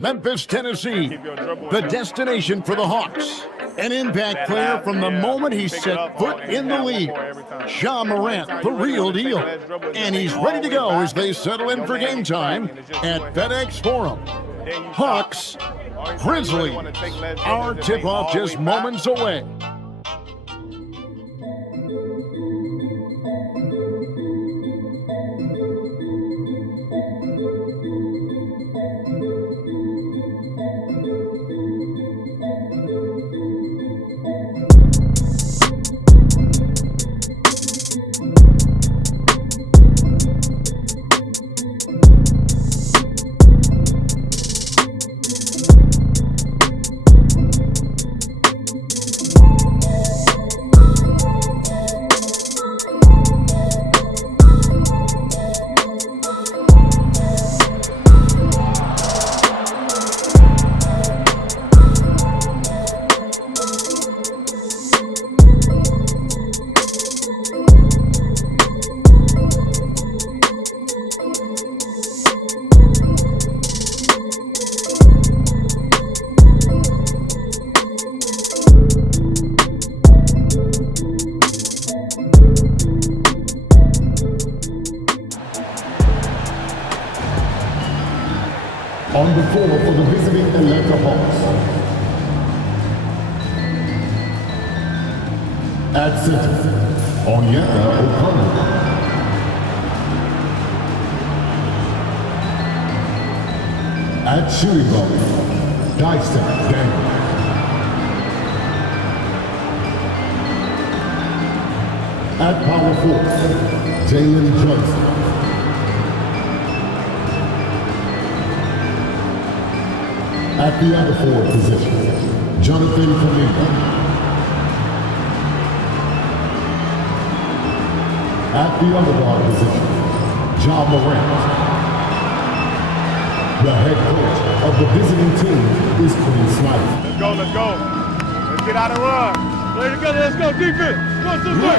Memphis, Tennessee, the destination for the Hawks. An impact player from the moment he set foot in the league. Ja Morant, the real deal. And he's ready to go as they settle in for game time at FedEx Forum. Hawks, Grizzlies, our tip-off just moments away. On the floor for the visiting Atlanta Hawks. At center, Onyeka Okongwu. At shooting guard, Dyson Daniel. At power forward, Jalen Johnson. At the other forward position, Jonathan Kuminga. At the other guard position, Ja Morant. The head coach of the visiting team is Quinn Snyder. Let's go, let's go. Let's get out and run. Play together, let's go, defense. 1, 2, 3.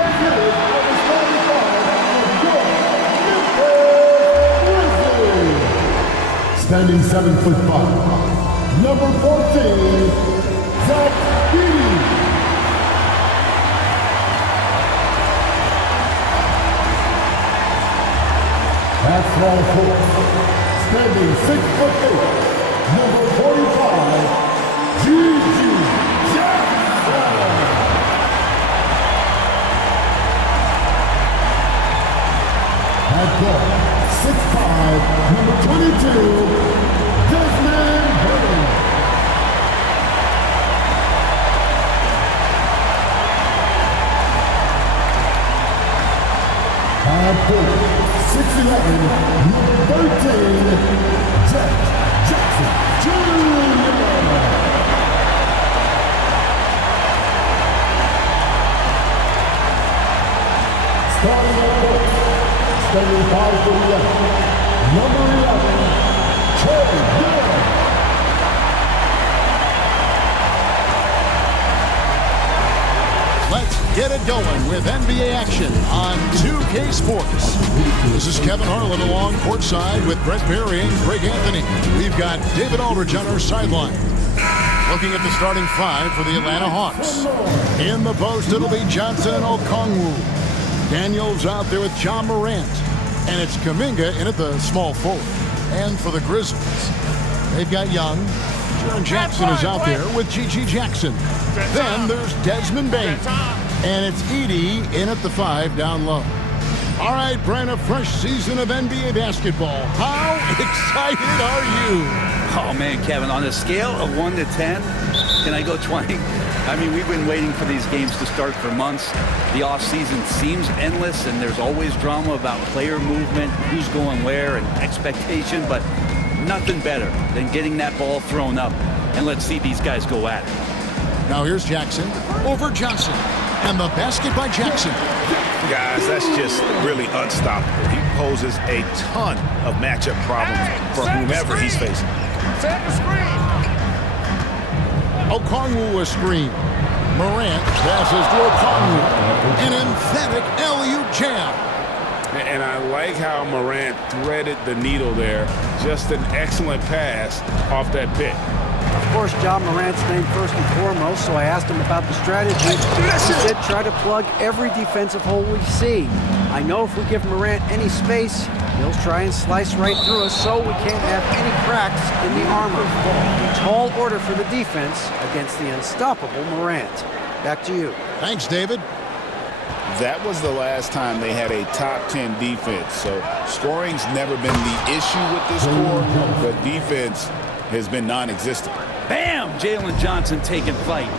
Standing 7'5". Number 14, Zach Edey. At small forward, standing 6'8", number 45, Gigi Jackson. At guard, 6'5", number 22, Desmond Burton. At forward, 6'11", number 13, Jack Jackson Jr. Starting at forward, standing 5 for the left, number 11, Trae. Let's get it going with NBA action on 2K Sports. This is Kevin Harlan along courtside with Brett Perry and Greg Anthony. We've got David Aldridge on our sideline. Looking at the starting five for the Atlanta Hawks. In the post, it'll be Johnson and Okongwu. Daniels out there with Ja Morant. And it's Kuminga in at the small forward. And for the Grizzlies, they've got Niang. Jaren Jackson is out there with Gigi Jackson. Then there's Desmond Bain. And it's Edey in at the 5 down low. All right, Brent, a fresh season of NBA basketball. How excited are you? Oh, man, Kevin, on a scale of 1 to 10, can I go 20? I mean, we've been waiting for these games to start for months. The offseason seems endless, and there's always drama about player movement, who's going where, and expectation, but nothing better than getting that ball thrown up, and let's see these guys go at it. Now here's Jackson over Johnson, and the basket by Jackson. Guys, that's just really unstoppable. He poses a ton of matchup problems for whomever he's facing. Set the screen. Okongwu a screen. Morant passes to Okongwu. An emphatic alley-oop jam. And I like how Morant threaded the needle there. Just an excellent pass off that pick. Of course, John Morant's named first and foremost, so I asked him about the strategy. He said try to plug every defensive hole we see. I know if we give Morant any space, he'll try and slice right through us, so we can't have any cracks in the armor. Tall order for the defense against the unstoppable Morant. Back to you. Thanks, David. That was the last time they had a top 10 defense. So scoring's never been the issue with this core, but defense has been non-existent. Bam! Jalen Johnson taking flight.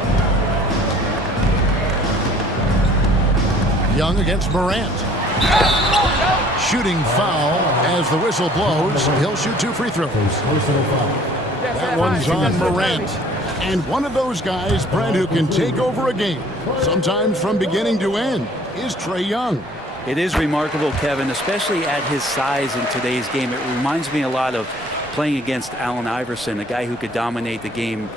Young against Morant. Shooting foul as the whistle blows. He'll shoot 2 free throws. That one's on Morant. And one of those guys, Brent, who can take over a game, sometimes from beginning to end, is Trae Young. It is remarkable, Kevin, especially at his size in today's game. It reminds me a lot of playing against Allen Iverson, a guy who could dominate the game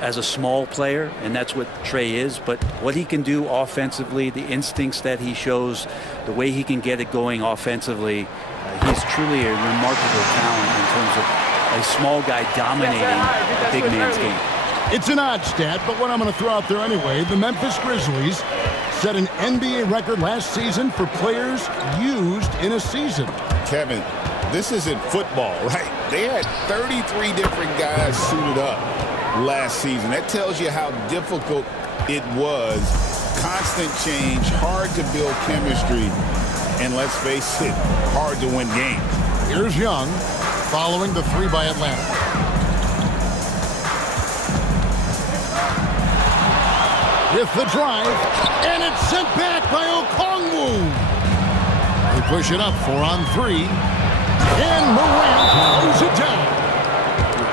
as a small player, and that's what Trae is. But what he can do offensively, the instincts that he shows, the way he can get it going offensively, he's truly a remarkable talent in terms of a small guy dominating a big man's game. It's an odd stat, but what I'm going to throw out there anyway, the Memphis Grizzlies set an NBA record last season for players used in a season. Kevin, this isn't football, right? They had 33 different guys suited up last season. That tells you how difficult it was. Constant change, hard to build chemistry, and let's face it, hard to win games. Here's Young following the 3 by Atlanta. With the drive, and it's sent back by Okongwu. They push it up 4 on 3, and Morant throws it down.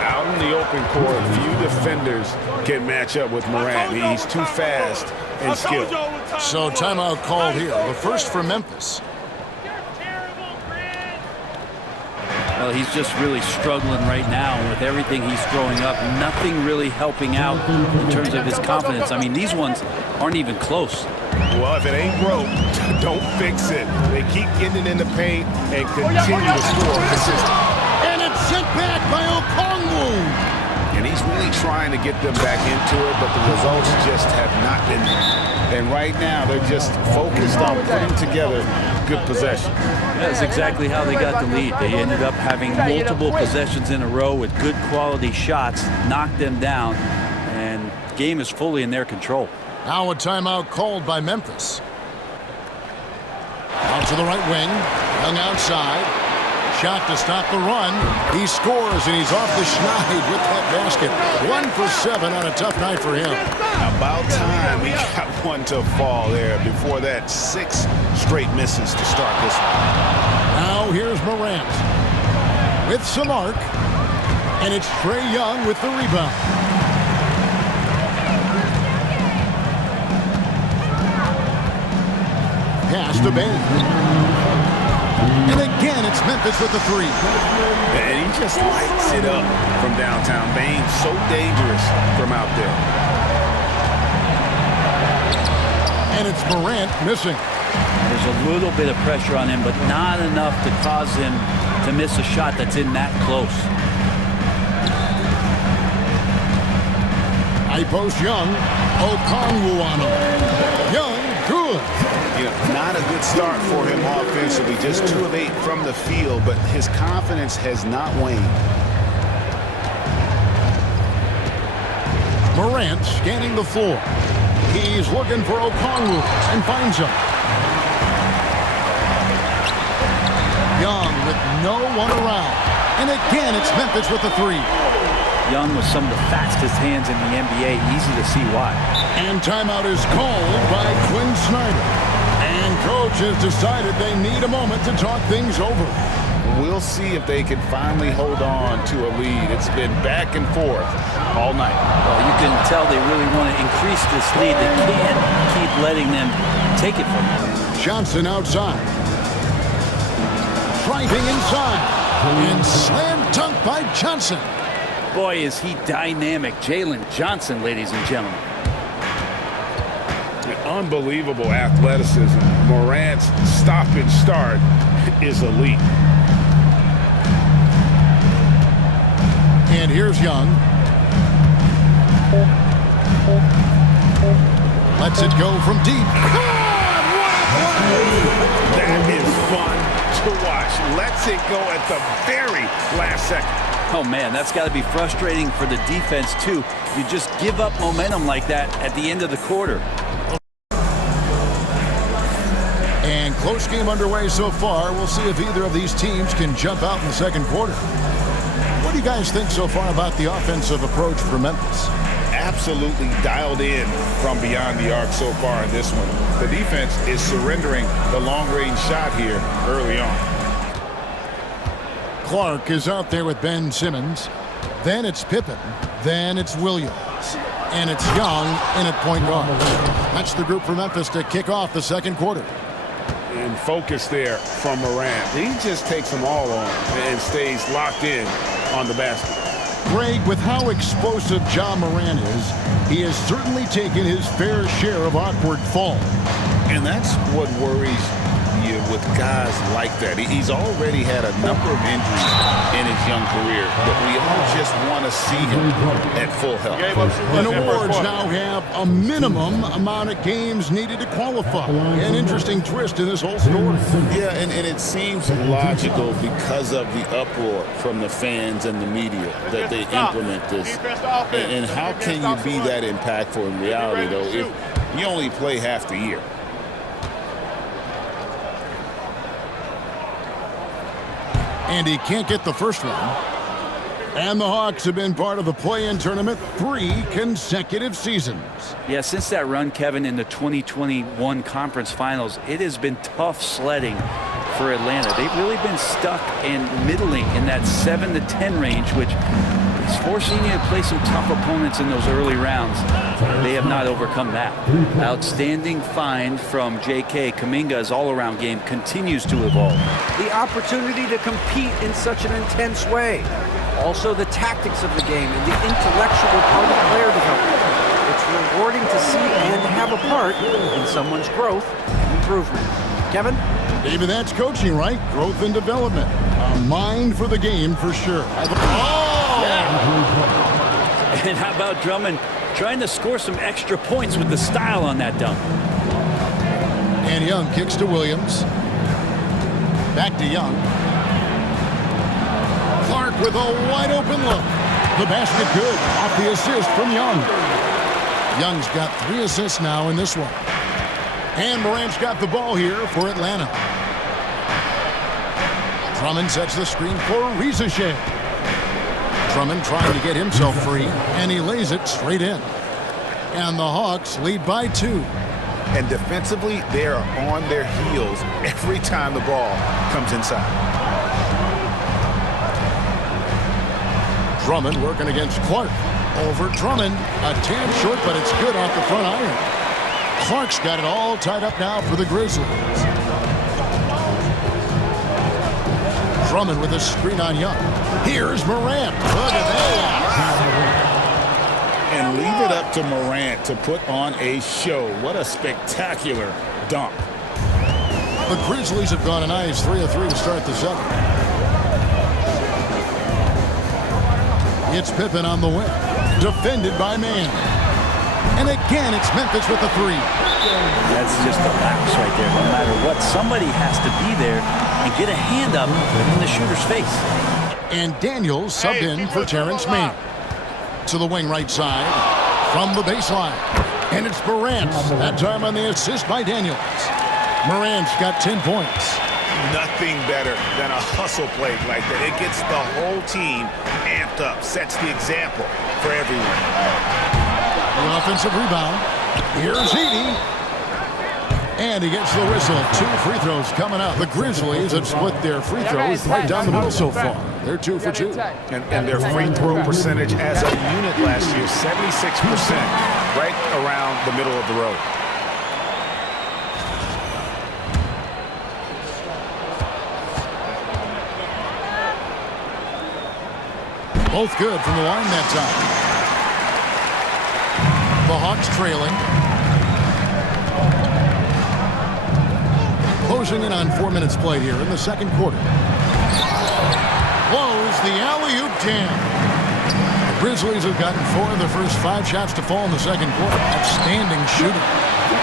Out in the open court, few defenders can match up with Morant. He's too fast and skilled. So timeout called here, the first for Memphis. Well, he's just really struggling right now with everything he's throwing up. Nothing really helping out in terms of his confidence. I mean, these ones aren't even close. Well, if it ain't broke, don't fix it. They keep getting it in the paint and continue to score consistently. And it's sent back by Okongwu. And he's really trying to get them back into it, but the results just have not been there. And right now, they're just focused on putting together good possession. That's exactly how they got the lead. They ended up having multiple possessions in a row with good quality shots, knocked them down, and the game is fully in their control. Now a timeout called by Memphis. Out to the right wing, Young outside. Shot to stop the run. He scores, and he's off the schneid with that basket. 1 for 7 on a tough night for him. About time he got one to fall there. Before that, 6 straight misses to start this one. Now here's Morant with some arc, and it's Trae Young with the rebound. Pass to Bain. And again, it's Memphis with the 3. And he just lights it up from downtown. Bain's so dangerous from out there. And it's Morant missing. There's a little bit of pressure on him, but not enough to cause him to miss a shot that's in that close. High post Young. Okongwu on him. Young, good. Not a good start for him offensively. Just 2 of 8 from the field, but his confidence has not waned. Morant scanning the floor. He's looking for Okongwu and finds him. Young with no one around. And again, it's Memphis with the 3. Young with some of the fastest hands in the NBA. Easy to see why. And timeout is called by Quinn Snyder. And coach has decided they need a moment to talk things over. We'll see if they can finally hold on to a lead. It's been back and forth all night. Well, you can tell they really want to increase this lead. They can't keep letting them take it from them. Johnson outside. Driving inside. And slam dunk by Johnson. Boy, is he dynamic. Jalen Johnson, ladies and gentlemen. unbelievable athleticism. Morant's stop and start is elite. And here's Young. Lets it go from deep. That is fun to watch. Lets it go at the very last second. Oh, man, that's got to be frustrating for the defense, too. You just give up momentum like that at the end of the quarter. And close game underway so far. We'll see if either of these teams can jump out in the second quarter. What do you guys think so far about the offensive approach for Memphis? Absolutely dialed in from beyond the arc so far in this one. The defense is surrendering the long-range shot here early on. Clark is out there with Ben Simmons. Then it's Pippen. Then it's Williams. And it's Young in at point guard. That's the group for Memphis to kick off the second quarter. And focus there from Morant. He just takes them all on and stays locked in on the basket. Greg, with how explosive Ja Morant is, he has certainly taken his fair share of awkward falls. And that's what worries you with guys like that. He's already had a number of injuries in his young career, but we all just want to see him at full health. And awards now have a minimum amount of games needed to qualify. An interesting twist in this whole story. Yeah, and it seems logical because of the uproar from the fans and the media that they implement this. And how can you be that impactful in reality, though, if you only play half the year? And he can't get the first one. And the Hawks have been part of the play-in tournament 3 consecutive seasons. Yeah, since that run, Kevin, in the 2021 conference finals, it has been tough sledding for Atlanta. They've really been stuck and middling in that 7 to 10 range, which is forcing you to play some tough opponents in those early rounds. They have not overcome that. Outstanding find from J.K. Kuminga's all-around game continues to evolve. The opportunity to compete in such an intense way. Also the tactics of the game and the intellectual part of player development. It's rewarding to see and have a part in someone's growth and improvement. Kevin? Maybe that's coaching, right? Growth and development. A mind for the game for sure. And how about Drummond trying to score some extra points with the style on that dunk? And Young kicks to Williams. Back to Young. Clark with a wide open look. The basket good. Off the assist from Young. Young's got 3 assists now in this one. And Morant's got the ball here for Atlanta. Drummond sets the screen for Rizashe. Drummond trying to get himself free, and he lays it straight in. And the Hawks lead by 2. And defensively, they are on their heels every time the ball comes inside. Drummond working against Clark. Over Drummond. A tad short, but it's good off the front iron. Clark's got it all tied up now for the Grizzlies. Drummond with a screen on Young. Here's Morant. Look at that. And leave it up to Morant to put on a show. What a spectacular dunk. The Grizzlies have gone a nice 3 of 3 to start the 7th. It's Pippen on the wing. Defended by Mann. And again, it's Memphis with the 3. That's just a lapse right there. No matter what, somebody has to be there and get a hand up in the shooter's face. And Daniels subbed in for Terrence Mann. To the wing right side from the baseline. And it's Morant. That time on the assist by Daniels. Morant's got 10 points. Nothing better than a hustle play like that. It gets the whole team amped up, sets the example for everyone. The offensive rebound. Here's Edey. And he gets the whistle. 2 free throws coming up. The Grizzlies have split their free throws right down the middle so far. They're 2 for 2. And their free throw percentage as a unit last year, 76%, right around the middle of the road. Both good from the line that time. The Hawks trailing. Closing in on 4 minutes played here in the second quarter. Blows the alley-oop jam. The Grizzlies have gotten 4 of their first 5 shots to fall in the second quarter. Outstanding shooting.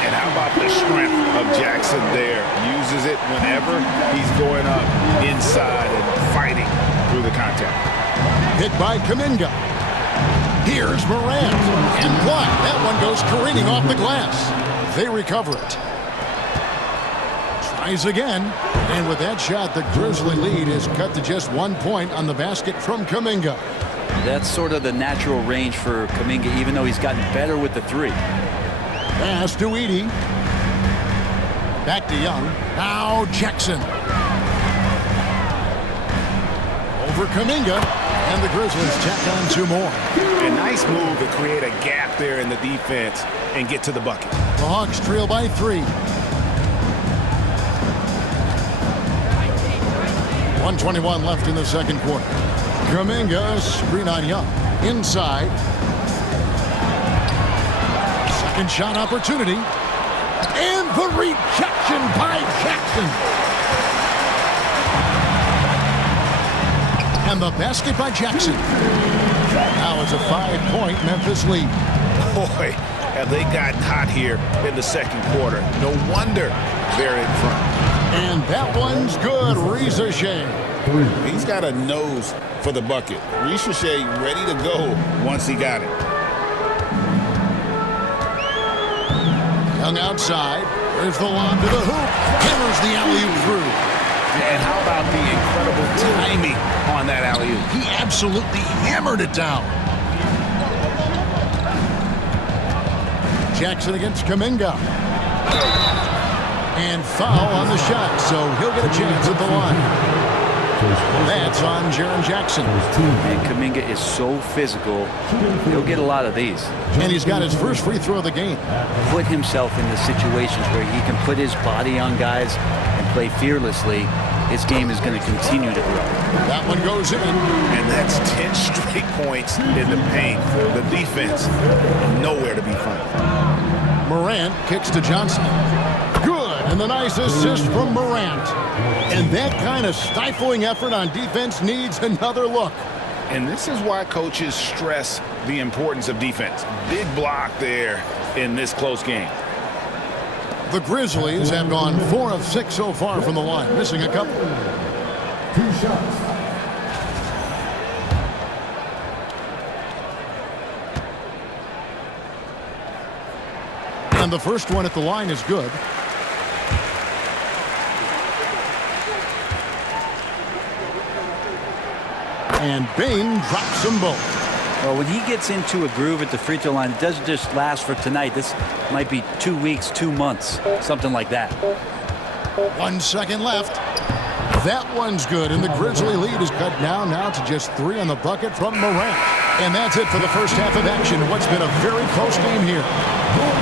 And how about the strength of Jackson there? Uses it whenever he's going up inside and fighting through the contact. Hit by Kuminga. Here's Morant. And blocked. That one goes careening off the glass. They recover it. Tries again. And with that shot, the Grizzly lead is cut to just 1 point on the basket from Kuminga. That's sort of the natural range for Kuminga, even though he's gotten better with the 3. Pass to Edey. Back to Young. Now Jackson. Over Kuminga. And the Grizzlies tack on 2 more. A nice move to create a gap there in the defense and get to the bucket. The Hawks trail by 3. 1:21 left in the second quarter. Kuminga screen on Young. Inside. Second shot opportunity. And the rejection by Jackson. And the basket by Jackson. Now it's a 5-point Memphis lead. Boy, have they gotten hot here in the second quarter. No wonder they're in front. And that one's good. Ricochet. He's got a nose for the bucket. Ricochet ready to go once he got it. Young outside. There's the lob to the hoop. Hammers the alley-oop through. And how about the incredible timing on that alley-oop? He absolutely hammered it down. Jackson against Kuminga. And foul on the shot, so he'll get a chance at the line. That's on Jaren Jackson. And Kuminga is so physical. He'll get a lot of these. And he's got his first free throw of the game. Put himself in the situations where he can put his body on guys and play fearlessly. His game is going to continue to grow. That one goes in. And that's 10 straight points in the paint. The defense, nowhere to be found. Morant kicks to Johnson. Good, and the nice assist from Morant. And that kind of stifling effort on defense needs another look. And this is why coaches stress the importance of defense. Big block there in this close game. The Grizzlies have gone 4 of 6 so far from the line, missing a couple. 2 shots. And the first one at the line is good. And Bane drops them both. Well, when he gets into a groove at the free throw line, it doesn't just last for tonight. This might be 2 weeks, 2 months, something like that. 1 second left. That one's good, and the Grizzly lead is cut down now to just 3 on the bucket from Morant. And that's it for the first half of action. What's been a very close game here.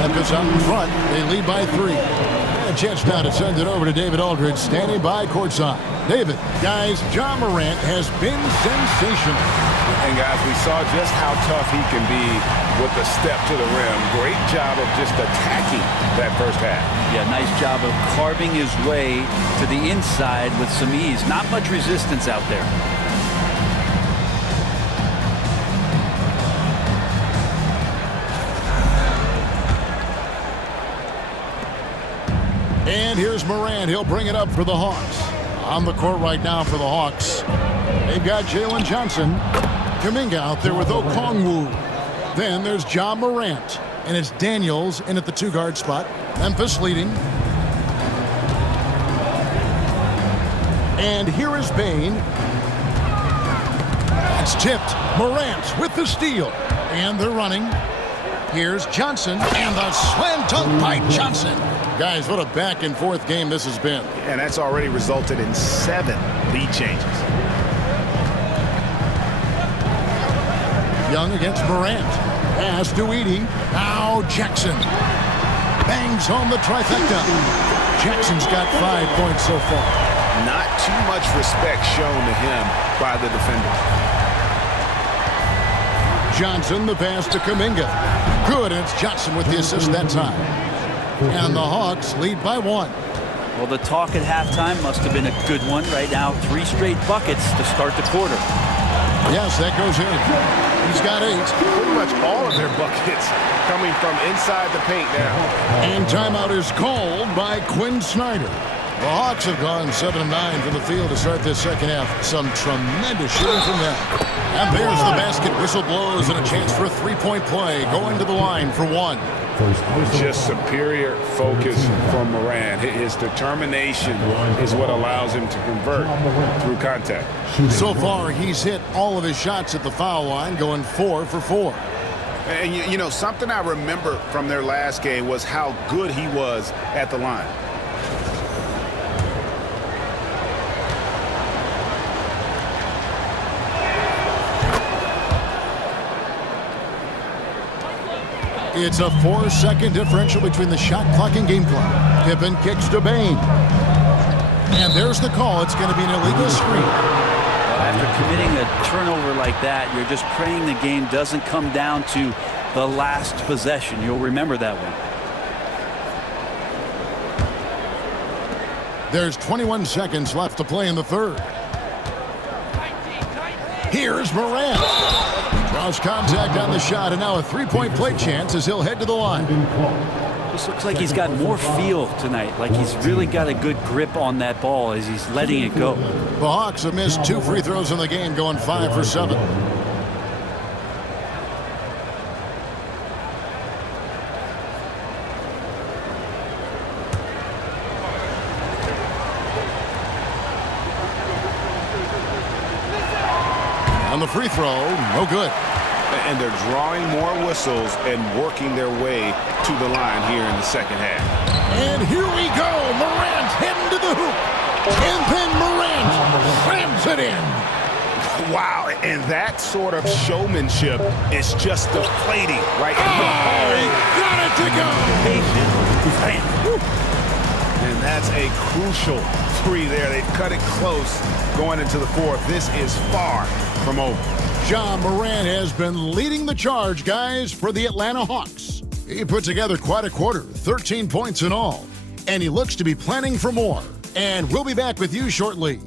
Memphis out in front. They lead by 3. And a chance now to send it over to David Aldridge, standing by courtside. David, guys, Ja Morant has been sensational. And guys, we saw just how tough he can be with the step to the rim. Great job of just attacking that first half. Yeah, nice job of carving his way to the inside with some ease. Not much resistance out there. And here's Morant. He'll bring it up for the Hawks. On the court right now for the Hawks. They've got Jalen Johnson. Kuminga out there with Okongwu. Then there's Ja Morant. And it's Daniels in at the 2-guard spot. Memphis leading. And here is Bane. It's tipped. Morant with the steal. And they're running. Here's Johnson. And the slam dunk by Johnson. Guys, what a back-and-forth game this has been. And that's already resulted in 7 lead changes. Young against Morant. Pass to Edey. Now Jackson. Bangs home the trifecta. Jackson's got 5 points so far. Not too much respect shown to him by the defender. Johnson, the pass to Kuminga. Good, and it's Johnson with the assist that time. And the Hawks lead by 1. Well, the talk at halftime must have been a good one. Right now, 3 straight buckets to start the quarter. Yes, that goes in. He's got 8. Pretty much all of their buckets coming from inside the paint now. And timeout is called by Quinn Snyder. The Hawks have gone 7 of 9 from the field to start this second half. Some tremendous shooting from them. And there's the basket. Whistle blows and a chance for a 3-point play. Going to the line for 1. Just superior focus from Morant. His determination is what allows him to convert through contact. So far, he's hit all of his shots at the foul line, going 4 for 4. And you know, something I remember from their last game was how good he was at the line. It's a 4-second differential between the shot clock and game clock. Pippen kicks to Bane. And there's the call. It's going to be an illegal screen. After committing a turnover like that, you're just praying the game doesn't come down to the last possession. You'll remember that one. There's 21 seconds left to play in the third. Here's Morant. Draws contact on the shot, and now a 3-point play chance as he'll head to the line. This looks like he's got more feel tonight, like he's really got a good grip on that ball as he's letting it go. The Hawks have missed 2 free throws in the game, going 5 for 7. On the free throw, no good. And they're drawing more whistles and working their way to the line here in the second half. And here we go. Morant heading to the hoop. And then Morant slams it in. Wow, and that sort of showmanship is just deflating right now. He got it to go. And that's a crucial 3 there. They cut it close going into the fourth. This is far from over. John Morant has been leading the charge, guys, for the Atlanta Hawks. He put together quite a quarter, 13 points in all. And he looks to be planning for more. And we'll be back with you shortly.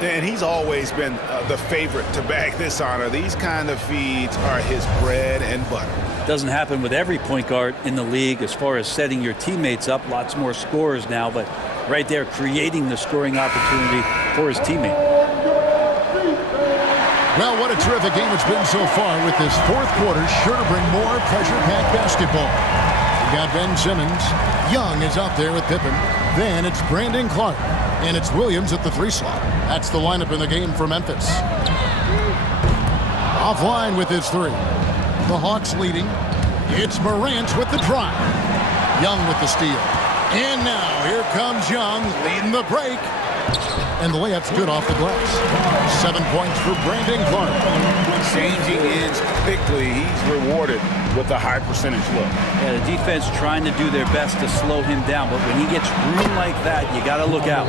And he's always been the favorite to bag this honor. These kind of feeds are his bread and butter. Doesn't happen with every point guard in the league as far as setting your teammates up. Lots more scorers now, but right there creating the scoring opportunity for his teammate. Well, what a terrific game it's been so far, with this fourth quarter sure to bring more pressure-packed basketball. We got Ben Simmons. Young is out there with Pippen. Then it's Brandon Clark. And it's Williams at the 3 slot. That's the lineup in the game for Memphis. Offline with his 3. The Hawks leading. It's Morant with the drive. Young with the steal. And now here comes Young leading the break. And the layup's good off the glass. 7 points for Brandon Clark. Changing ends quickly. He's rewarded with a high percentage look. Yeah, the defense trying to do their best to slow him down, but when he gets room like that, you got to look out.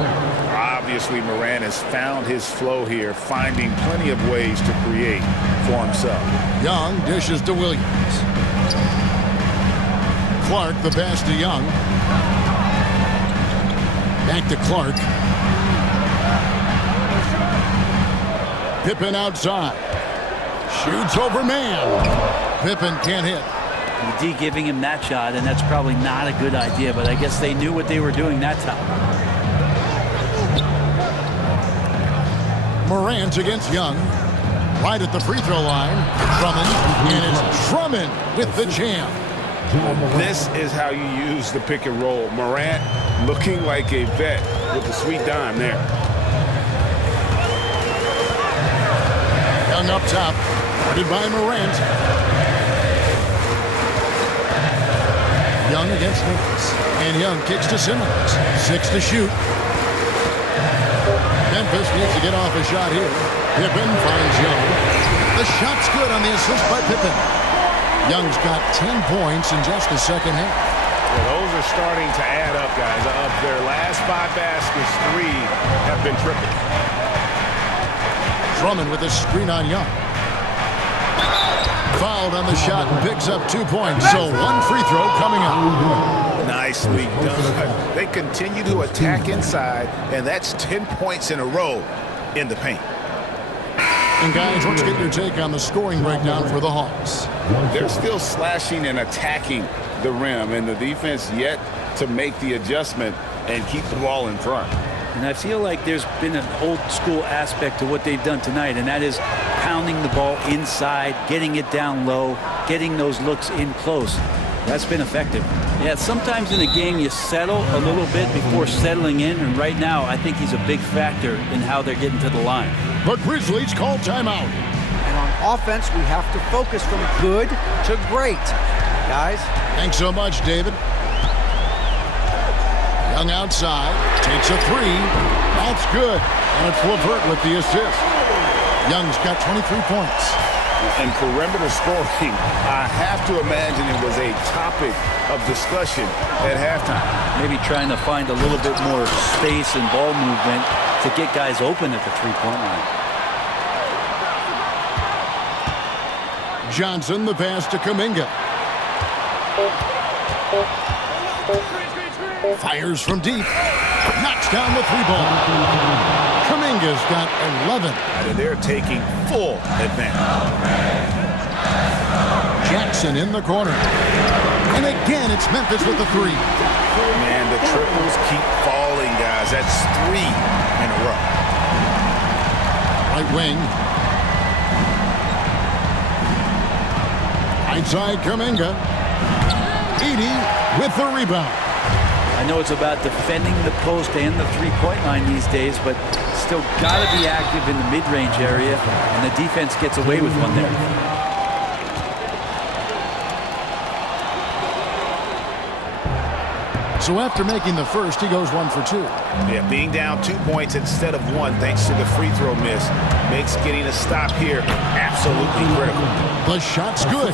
Obviously, Morant has found his flow here, finding plenty of ways to create for himself. Young dishes to Williams. Clark the pass to Young. Back to Clark. Pippen outside. Shoots over man. Pippen can't hit. The D giving him that shot, and that's probably not a good idea, but I guess they knew what they were doing that time. Morant against Young. Right at the free throw line. Drummond. And it's Drummond with the jam. This is how you use the pick and roll. Morant looking like a vet with the sweet dime there. Young up top. Guarded by Morant. Young against Memphis. And Young kicks to Simmons. 6 to shoot. Memphis needs to get off a shot here. Pippen finds Young. The shot's good on the assist by Pippen. Young's got 10 points in just the second half. Well, those are starting to add up, guys. Of their last 5 baskets, 3 have been triple. Drummond with a screen on Young. Fouled on the shot and picks up 2 points. So 1 free throw coming up. Nice Nicely done. They continue to attack inside, and that's 10 points in a row in the paint. And guys, let's get your take on the scoring breakdown for the Hawks. They're still slashing and attacking the rim, and the defense yet to make the adjustment and keep the ball in front. And I feel like there's been an old school aspect to what they've done tonight, and that is pounding the ball inside, getting it down low, getting those looks in close. That's been effective. Yeah, sometimes in a game you settle a little bit before settling in, and right now I think he's a big factor in how they're getting to the line. The Grizzlies call timeout. And on offense, we have to focus from good to great. Guys. Thanks so much, David. Young outside, takes a three. That's good. And it's LeVert with the assist. Young's got 23 points. And perimeter scoring, I have to imagine it was a topic of discussion at halftime. Maybe trying to find a little bit more space and ball movement to get guys open at the three-point line. Johnson, the pass to Kuminga. Fires from deep. Knocks down the three ball. Kuminga's got 11. And they're taking full advantage. Jackson in the corner. And again, it's Memphis with the three. Man, the triples keep falling, guys. That's 3 in a row. Right wing. Right side, Kuminga. Edey with the rebound. I know it's about defending the post and the three-point line these days, but still got to be active in the mid-range area, and the defense gets away with one there. So after making the first, he goes 1 for 2. Yeah, being down 2 points instead of 1 thanks to the free throw miss makes getting a stop here absolutely critical. The shot's good.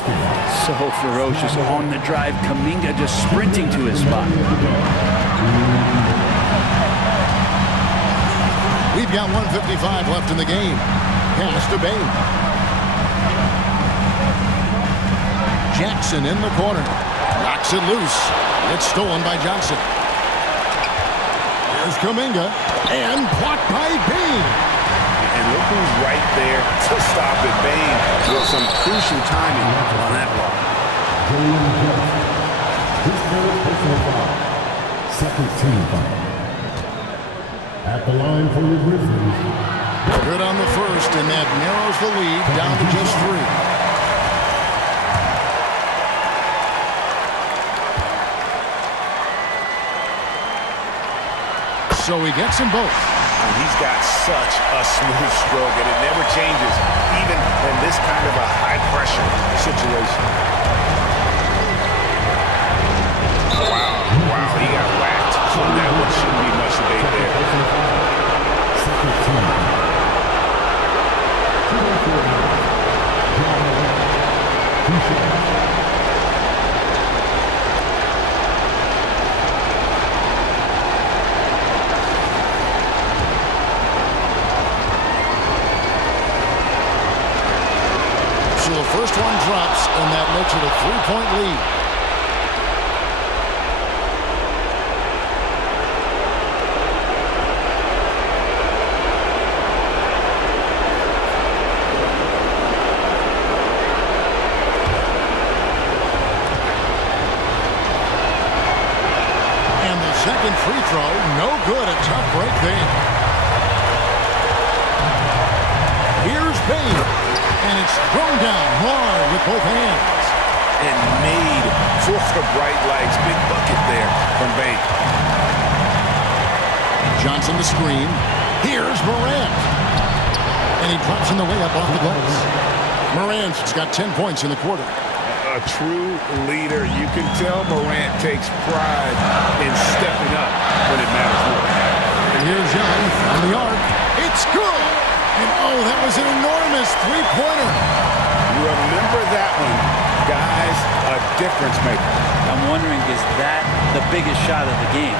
So ferocious on the drive. Kuminga just sprinting to his spot. We've got 1:55 left in the game. Pass to Bain. Jackson in the corner. Knocks it loose. It's stolen by Johnson. Here's Kuminga. And blocked by Bain. And look who's right there to stop it. Bain with some crucial timing on that block. His third personal foul. Second team foul. At the line for the Grizzlies. Good on the first, and that narrows the lead down to just 3. So he gets them both. And he's got such a smooth stroke, and it never changes, even in this kind of a high-pressure situation. Wow, he got whacked on that one. Shouldn't be much debate there. Second team. So the first one drops, and that makes it a 3-point lead. And the second free throw, no good. A tough break there. Here's Bain. And it's thrown down hard with both hands. And made for the bright lights. Big bucket there from Bain. Johnson the screen. Here's Morant. And he drops in the way up off the glass. Morant's got 10 points in the quarter. A true leader. You can tell Morant takes pride in stepping up when it matters more. And here's Young on the arc. It's good. And oh, that was an enormous three-pointer. You remember that one, guys, a difference maker. I'm wondering, is that the biggest shot of the game?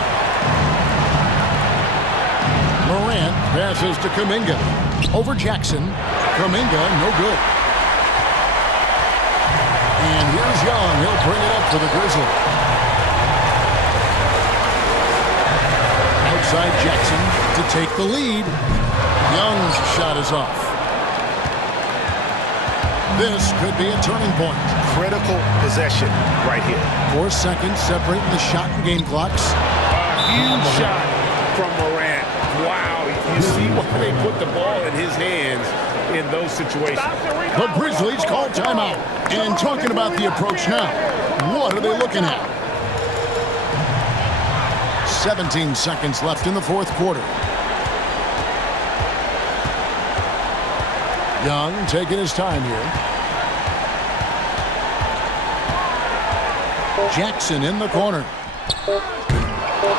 Morant passes to Kuminga. Over Jackson. Kuminga, no good. And here's Young. He'll bring it up for the Grizzlies. inside Jackson to take the lead. Young's shot is off. This could be a turning point. Critical possession right here. 4 seconds separating the shot and game clocks. A huge shot from Morant. Wow, you see why they put the ball in his hands in those situations. The Grizzlies call timeout. And talking about the approach now, what are they looking at? 17 seconds left in the fourth quarter. Young taking his time here. Jackson in the corner.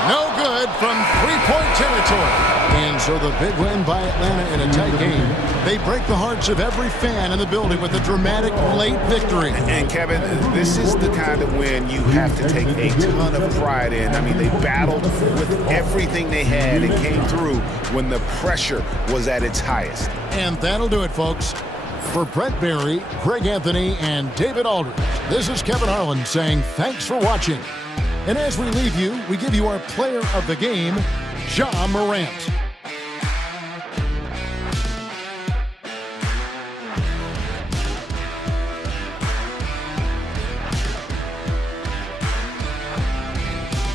No good from three-point territory. And so the big win by Atlanta in a tight game. They break the hearts of every fan in the building with a dramatic late victory. And Kevin, this is the kind of win you have to take a ton of pride in. I mean, they battled with everything they had and came through when the pressure was at its highest. And that'll do it, folks. For Brett Barry, Greg Anthony, and David Aldridge, this is Kevin Harlan saying thanks for watching. And as we leave you, we give you our player of the game, Ja Morant.